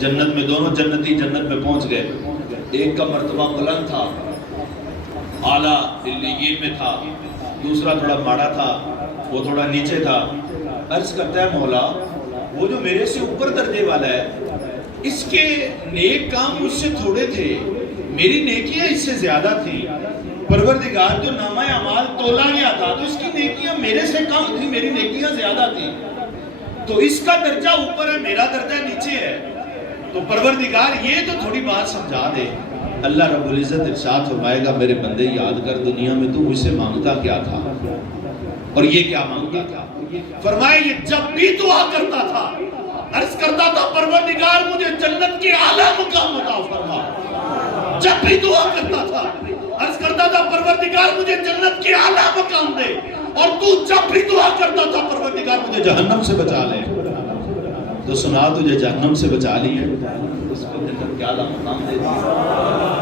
جنت میں دونوں جنتی جنت میں پہنچ گئے. ایک کا مرتبہ بلند تھا، اعلیٰ علیین میں تھا، دوسرا تھوڑا ماڑا تھا، وہ تھوڑا نیچے تھا. عرض کرتا ہے مولا وہ جو میرے سے اوپر درجے والا ہے اس کے نیک کام مجھ سے تھوڑے تھے، میری نیکیاں اس سے زیادہ تھیں. پروردگار جو نامہ اعمال تولا گیا تھا تو اس کی نیکیاں میرے سے کم تھی، میری نیکیاں زیادہ تھیں. تو اس کا درجہ اوپر ہے، میرا درجہ نیچے ہے. تو پروردگار یہ تو تھوڑی بات سمجھا دے. اللہ رب العزت ارشاد فرمائے گا میرے بندے یاد کر دنیا میں تو مجھ سے مانگتا کیا تھا اور یہ کیا مانگتا تھا. فرمائے یہ جب بھی دعا کرتا تھا عرض کرتا تھا پروردگار مجھے جنت کے اعلیٰ مقام عطا فرما. جب بھی دعا کرتا تھا عرض کرتا تھا پروردگار مجھے جنت کے اعلیٰ مقام دے. اور تو جب بھی دعا کرتا تھا پروردگار مجھے جہنم سے بچا لے. تو سنا تجھے جہنم سے بچا لی ہے اس کو جنت کے اعلیٰ مقام دے دی.